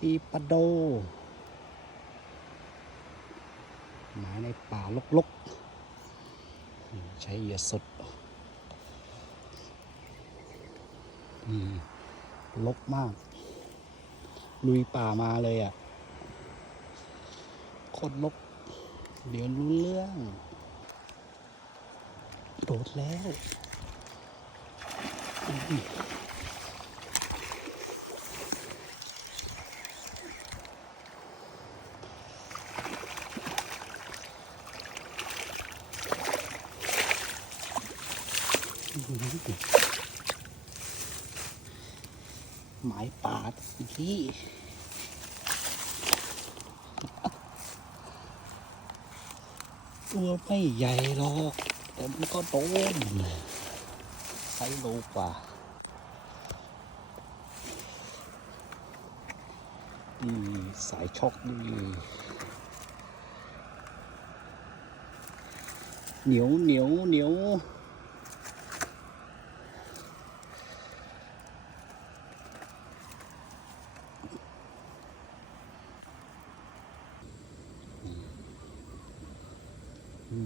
ปีปะโด หมาในป่าลกๆ ใช้เหยื่อสดนี่ลกมาก ลุยป่ามาเลยอะโคตรลก เดี๋ยวรู้เรื่อง โดดแล้ว หมายป่าที่ตัวไม่ใหญ่หรอก แต่มันก็โดนไซส์โลกว่านี่สายช็อกนี่เหนียวเหนียวเหนียว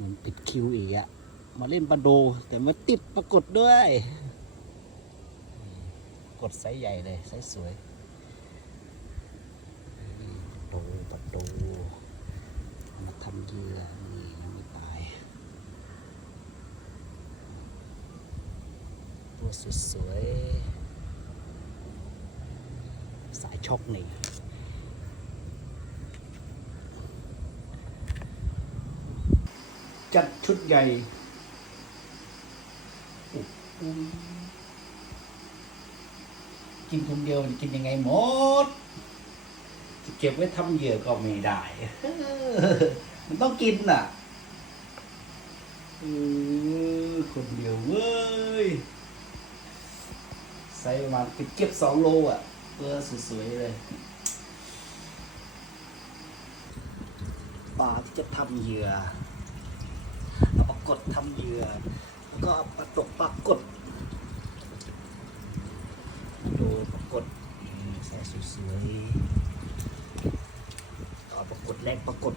มันติดคิวอีกอะมาเล่นปลาโด แต่มาติดปรากฏด้วย กดไซส์ใหญ่เลยไซส์สวยปลาโดปลาโดมาทำเหยื่อนี่ยังไม่ตาย ตัวสวยๆสายช็อกนี่ จัดชุดใหญ่กินคนเดียวกินยังไงหมด เก็บไว้ทำเหยื่อก็ไม่ได้ มันต้องกินน่ะคนเดียวเว้ยใส่ประมาณเก็บเก็บสองโลอะตัวสวยๆเลยปลาที่จะทำเหยื่อ ปรากดทำเหยื่อแล้วก็มาตกปรากฏดูปรากดใส่สวยๆต่อปรากดแรกปรากด